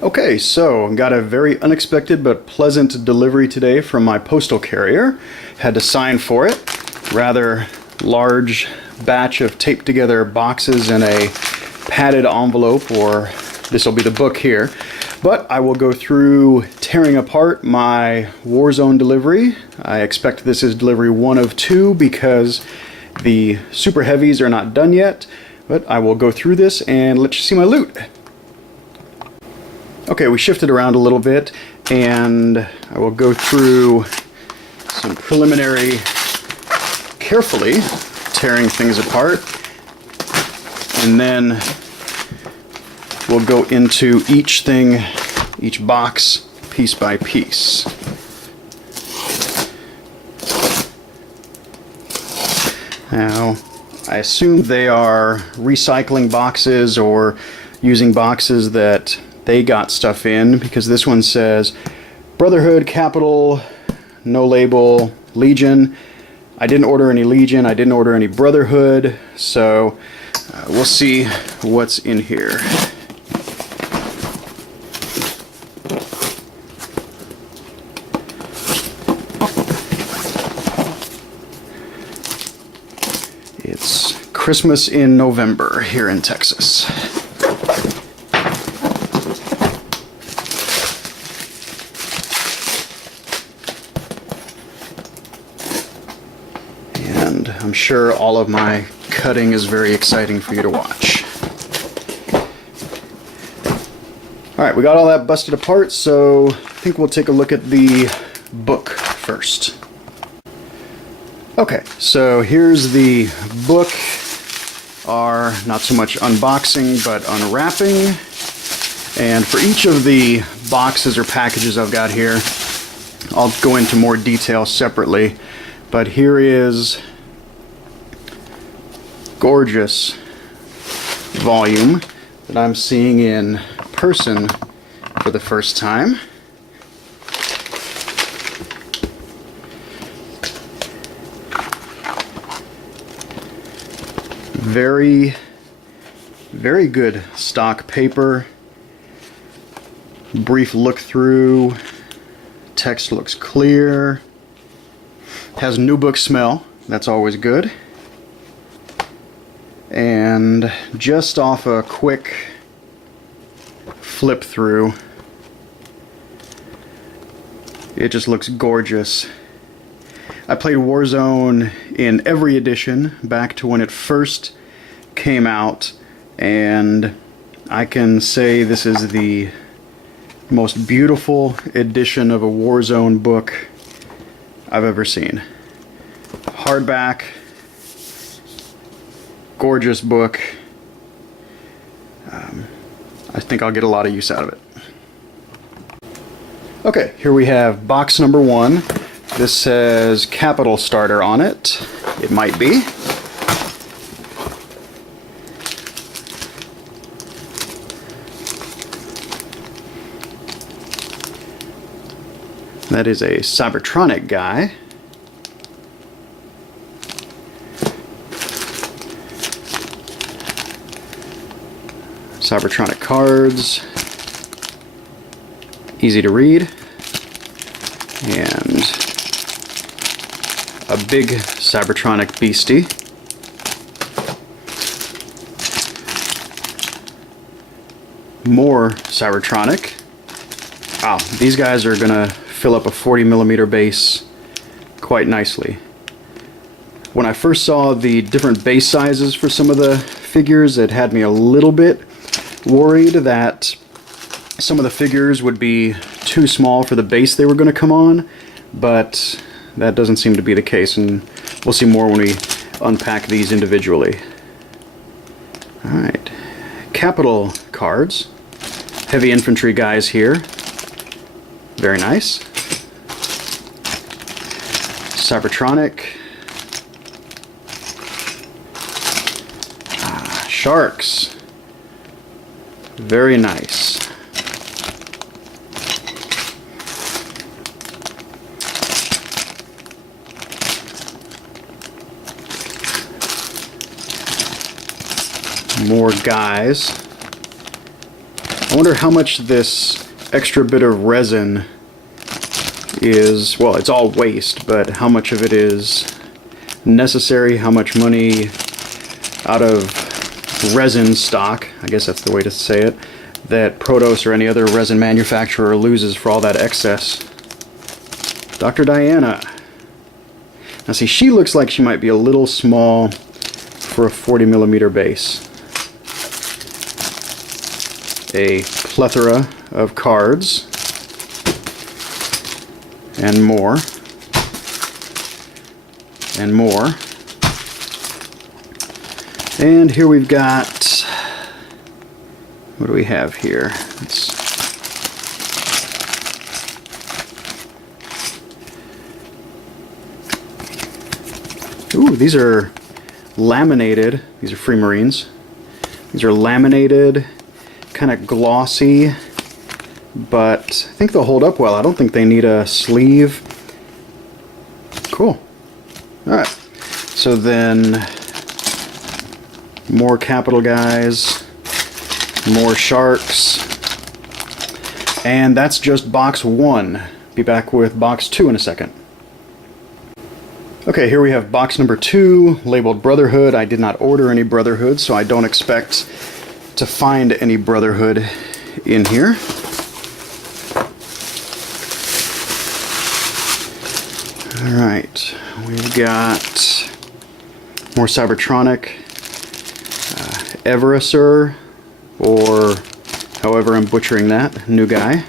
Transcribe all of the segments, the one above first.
Okay, so got a very unexpected but pleasant delivery today from my postal carrier. Had to sign for it. Rather large batch of taped together boxes in a padded envelope, or this will be the book here. But I will go through tearing apart my Warzone delivery. I expect this is delivery 1 of 2 because the super heavies are not done yet. But I will go through this and let you see my loot. Okay, we shifted around a little bit, and I will go through some preliminary, carefully tearing things apart, and then we'll go into each thing, each box, piece by piece. Now, I assume they are recycling boxes or using boxes that they got stuff in, because this one says Brotherhood, capital, no label, Legion. I didn't order any Legion, I didn't order any Brotherhood, so we'll see what's in here. It's Christmas in November here in Texas. And I'm sure all of my cutting is very exciting for you to watch. Alright, we got all that busted apart, so I think we'll take a look at the book first. Okay, so here's the book, our not so much unboxing but unwrapping. And for each of the boxes or packages I've got here, I'll go into more detail separately. But here is gorgeous volume that I'm seeing in person for the first time. Very, very good stock paper. Brief look through. Text looks clear. Has new book smell. That's always good. And just off a quick flip through, it just looks gorgeous. I played Warzone in every edition back to when it first came out, and I can say this is the most beautiful edition of a Warzone book I've ever seen. Hardback, gorgeous book. I think I'll get a lot of use out of it. Okay, here we have box number 1. This says Capital Starter on it. It might be. That is a Cybertronic guy. Cybertronic cards, easy to read, and a big Cybertronic beastie. More Cybertronic. Wow, these guys are gonna fill up a 40mm base quite nicely. When I first saw the different base sizes for some of the figures, it had me a little bit worried that some of the figures would be too small for the base they were going to come on, but that doesn't seem to be the case, and we'll see more when we unpack these individually. Alright, capital cards. Heavy infantry guys here. Very nice. Cybertronic. Sharks. Very nice. More guys. I wonder how much this extra bit of resin is, well, it's all waste, but how much of it is necessary, how much money out of resin stock, I guess that's the way to say it, that Protos or any other resin manufacturer loses for all that excess. Dr. Diana. Now see, she looks like she might be a little small for a 40mm base. A plethora of cards and more and more. And here we've got, what do we have here? Ooh, these are laminated. These are Free Marines. These are laminated, kind of glossy, but I think they'll hold up well. I don't think they need a sleeve. Cool. Alright, so then more capital guys, more sharks, and that's just box 1. Be back with box 2 in a second. Okay, here we have box number 2, labeled Brotherhood. I did not order any Brotherhood, so I don't expect to find any Brotherhood in here. Alright, we've got more Cybertronic, Everesur, or however I'm butchering that, new guy.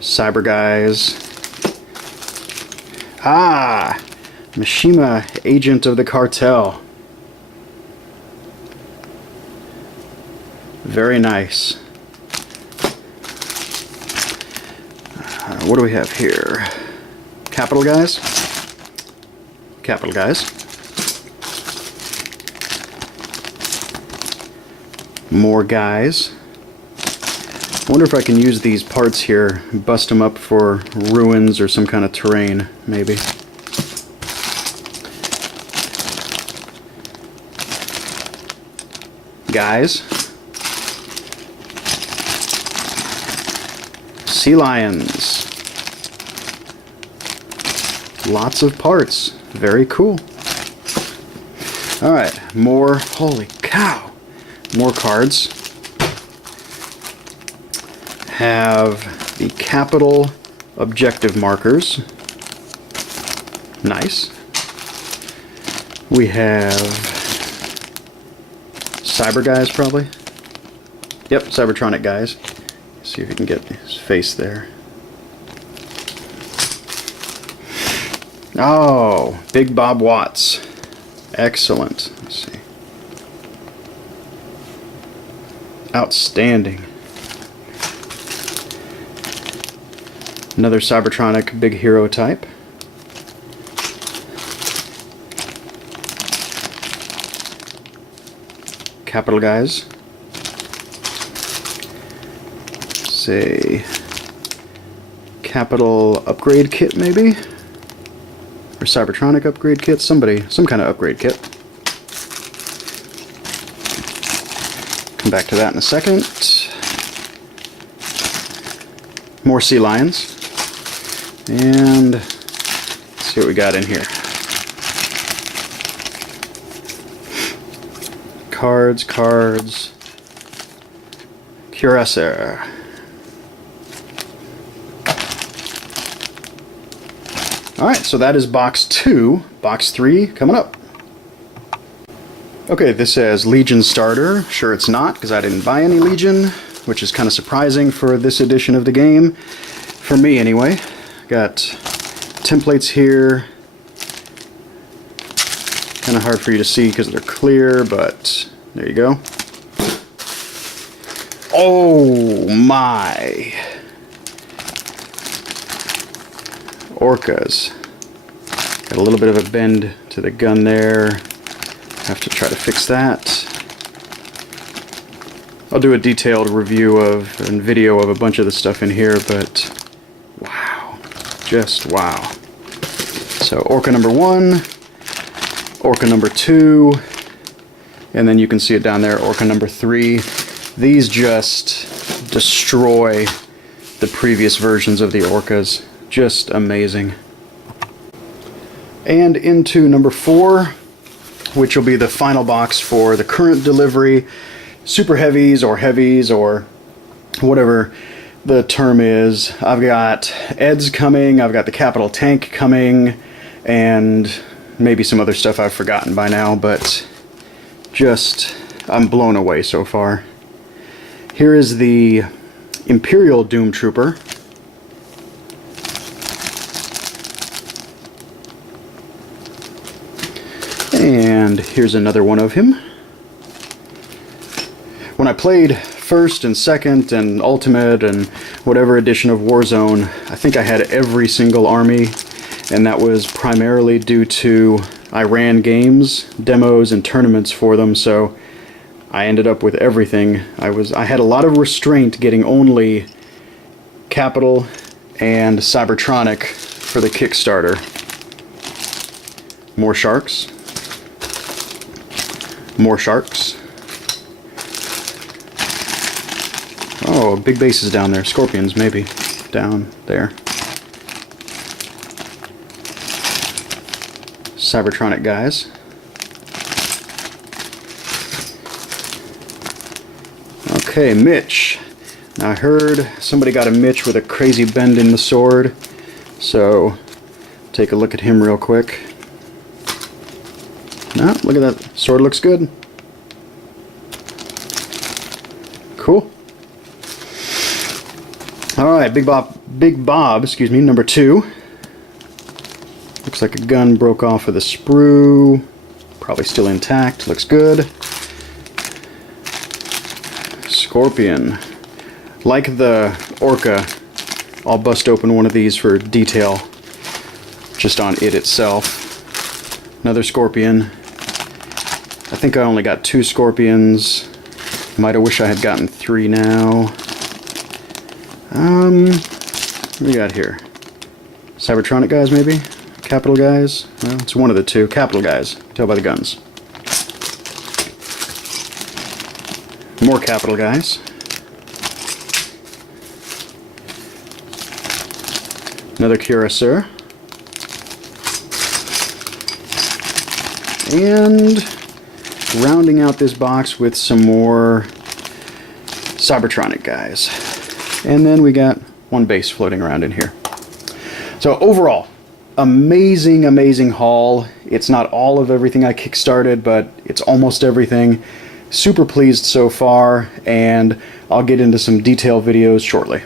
Cyber guys. Ah! Mishima, agent of the cartel. Very nice. What do we have here? Capital guys? Capital guys. More guys. I wonder if I can use these parts here, bust them up for ruins or some kind of terrain, maybe. Guys. Sea lions. Lots of parts. Very cool. Alright, more, holy cow, more cards. Have the capital objective markers. Nice. We have Cyber guys, probably. Yep, Cybertronic guys. See if you can get his face there. Oh, Big Bob Watts. Excellent. Let's see. Outstanding. Another Cybertronic big hero type. Capital guys. Say capital upgrade kit, maybe? Or Cybertronic upgrade kit? Some kind of upgrade kit. Come back to that in a second. More sea lions. And let's see what we got in here. Cards. Cuirassier. Alright, so that is box 2. Box 3 coming up. Okay, this says Legion Starter. Sure it's not, because I didn't buy any Legion, which is kind of surprising for this edition of the game. For me, anyway. Got templates here. Kind of hard for you to see because they're clear, but there you go. Oh my! Orcas. Got a little bit of a bend to the gun there. Have to try to fix that. I'll do a detailed review of and video of a bunch of the stuff in here, but wow. Just wow. So Orca number 1, Orca number 2, and then you can see it down there, Orca number 3. These just destroy the previous versions of the Orcas. Just amazing. And into number 4, which will be the final box for the current delivery. Super heavies or whatever the term is. I've got Eds coming, I've got the Capital Tank coming, and maybe some other stuff I've forgotten by now, but just, I'm blown away so far. Here is the Imperial Doom Trooper. And here's another one of him. When I played first and second and ultimate and whatever edition of Warzone, I think I had every single army, and that was primarily due to I ran games, demos, and tournaments for them, so I ended up with everything. I had a lot of restraint getting only Capital and Cybertronic for the Kickstarter. More sharks. More sharks. Oh, big bases down there. Scorpions, maybe. Down there. Cybertronic guys. Okay, Mitch. Now I heard somebody got a Mitch with a crazy bend in the sword, so take a look at him real quick. No, look at that. Sword looks good. Cool. Alright, Big Bob, excuse me, number 2. Looks like a gun broke off of the sprue. Probably still intact. Looks good. Scorpion. Like the Orca, I'll bust open one of these for detail just on it itself. Another Scorpion. I think I only got 2 Scorpions. Might have wished I had gotten 3 now. What do we got here? Cybertronic guys, maybe? Capital guys? Well, it's one of the two. Capital guys. Tell by the guns. More Capital guys. Another Cuirasseur. And rounding out this box with some more Cybertronic guys. And then we got one base floating around in here. So overall, amazing, amazing haul. It's not all of everything I kickstarted, but it's almost everything. Super pleased so far, and I'll get into some detailed videos shortly.